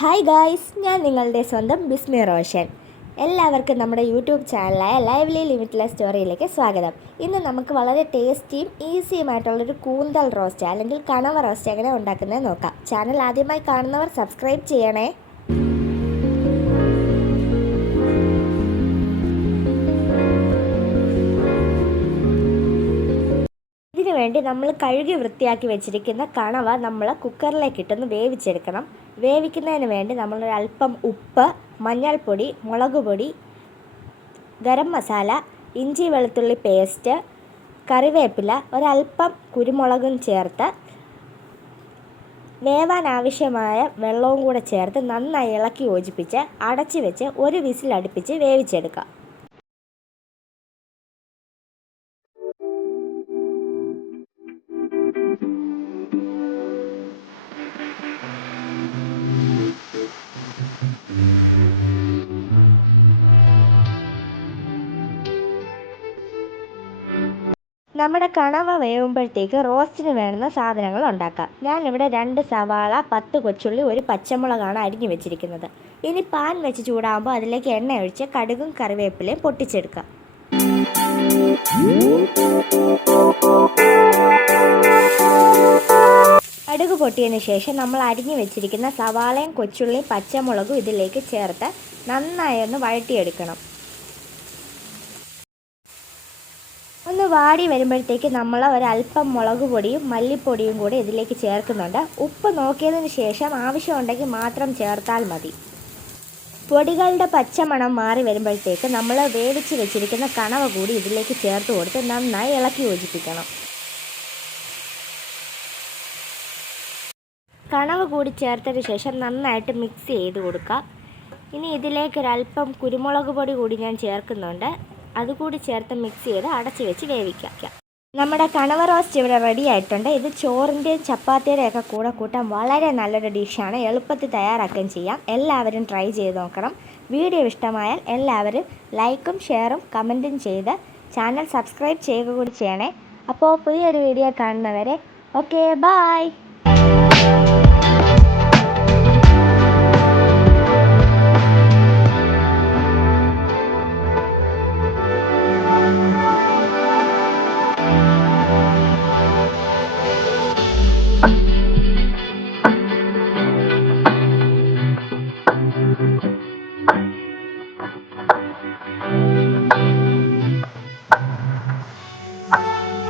Hi guys ഞാൻ നിങ്ങളുടെ സ്വന്തം ബിസ്മി റോഷൻ. എല്ലാവർക്കും നമ്മുടെ യൂട്യൂബ് ചാനലായ ലൈവ്ലി ലിമിറ്റ്ലെസ് സ്റ്റോറിയിലേക്ക് സ്വാഗതം. ഇന്ന് നമുക്ക് വളരെ ടേസ്റ്റിയും ഈസിയുമായിട്ടുള്ളൊരു കൂന്തൽ റോസ്റ്റ് അല്ലെങ്കിൽ കണവ റോസ്റ്റ് എങ്ങനെ ഉണ്ടാക്കുന്നത് നോക്കാം. ചാനൽ ആദ്യമായി കാണുന്നവർ സബ്സ്ക്രൈബ് ചെയ്യണേ. വേണ്ടി നമ്മൾ കഴുകി വൃത്തിയാക്കി വെച്ചിരിക്കുന്ന കണവ നമ്മൾ കുക്കറിലേക്ക് ഇട്ടൊന്ന് വേവിച്ചെടുക്കണം. വേവിക്കുന്നതിന് വേണ്ടി നമ്മൾ അല്പം ഉപ്പ് മഞ്ഞൾപ്പൊടി മുളക് പൊടി ഗരം മസാല ഇഞ്ചി വെളുത്തുള്ളി പേസ്റ്റ് കറിവേപ്പില ഒരല്പം കുരുമുളകും ചേർത്ത് വേവാൻ ആവശ്യമായ വെള്ളവും കൂടെ ചേർത്ത് നന്നായി ഇളക്കി യോജിപ്പിച്ച് അടച്ചു വെച്ച് ഒരു വിസിൽ അടുപ്പിച്ച് വേവിച്ചെടുക്കുക. നമ്മുടെ കണവ വേവുമ്പോഴത്തേക്ക് റോസ്റ്റിന് വേണ്ടുന്ന സാധനങ്ങൾ ഉണ്ടാക്കാം. ഞാനിവിടെ രണ്ട് സവാള പത്ത് കൊച്ചുള്ളി ഒരു പച്ചമുളകാണ് അരിഞ്ഞു വെച്ചിരിക്കുന്നത്. ഇനി പാൻ വെച്ച് ചൂടാകുമ്പോൾ അതിലേക്ക് എണ്ണ ഒഴിച്ച് കടുകും കറിവേപ്പിലയും പൊട്ടിച്ചെടുക്കാം. കടുക് പൊട്ടിയതിന് ശേഷം നമ്മൾ അരിഞ്ഞു വെച്ചിരിക്കുന്ന സവാളയും കൊച്ചുള്ളിയും പച്ചമുളകും ഇതിലേക്ക് ചേർത്ത് നന്നായി ഒന്ന് വഴറ്റിയെടുക്കണം. വാടി വരുമ്പോഴത്തേക്ക് നമ്മൾ ഒരല്പം മുളക് പൊടിയും മല്ലിപ്പൊടിയും കൂടി ഇതിലേക്ക് ചേർക്കുന്നുണ്ട്. ഉപ്പ് നോക്കിയതിന് ശേഷം ആവശ്യമുണ്ടെങ്കിൽ മാത്രം ചേർത്താൽ മതി. പൊടികളുടെ പച്ചമണം മാറി വരുമ്പോഴത്തേക്ക് നമ്മൾ വേവിച്ച് വെച്ചിരിക്കുന്ന കണവ കൂടി ഇതിലേക്ക് ചേർത്ത് കൊടുത്ത് നന്നായി ഇളക്കി യോജിപ്പിക്കണം. കണവ് കൂടി ചേർത്തതിന് ശേഷം നന്നായിട്ട് മിക്സ് ചെയ്ത് കൊടുക്കുക ഇനി ഇതിലേക്ക് ഒരല്പം കുരുമുളക് പൊടി കൂടി ഞാൻ ചേർക്കുന്നുണ്ട്. അതുകൂടി ചേർത്ത് മിക്സ് ചെയ്ത് അടച്ചു വെച്ച് വേവിക്കാം. നമ്മുടെ കണവ റോസ്റ്റ് ഇവിടെ റെഡി ആയിട്ടുണ്ട്. ഇത് ചോറിന്റെയും ചപ്പാത്തിയുടെയും ഒക്കെ കൂടെ കൂട്ടാൻ വളരെ നല്ലൊരു ഡിഷാണ് എളുപ്പത്തിൽ തയ്യാറാക്കുകയും ചെയ്യാം. എല്ലാവരും ട്രൈ ചെയ്ത് നോക്കണം. വീഡിയോ ഇഷ്ടമായാൽ എല്ലാവരും ലൈക്കും ഷെയറും കമന്റും ചെയ്ത് ചാനൽ സബ്സ്ക്രൈബ് ചെയ്യുക കൂടി ചെയ്യണേ. അപ്പോൾ പുതിയൊരു വീഡിയോ കാണുന്നവരെ ഓക്കെ ബായ് Thank you.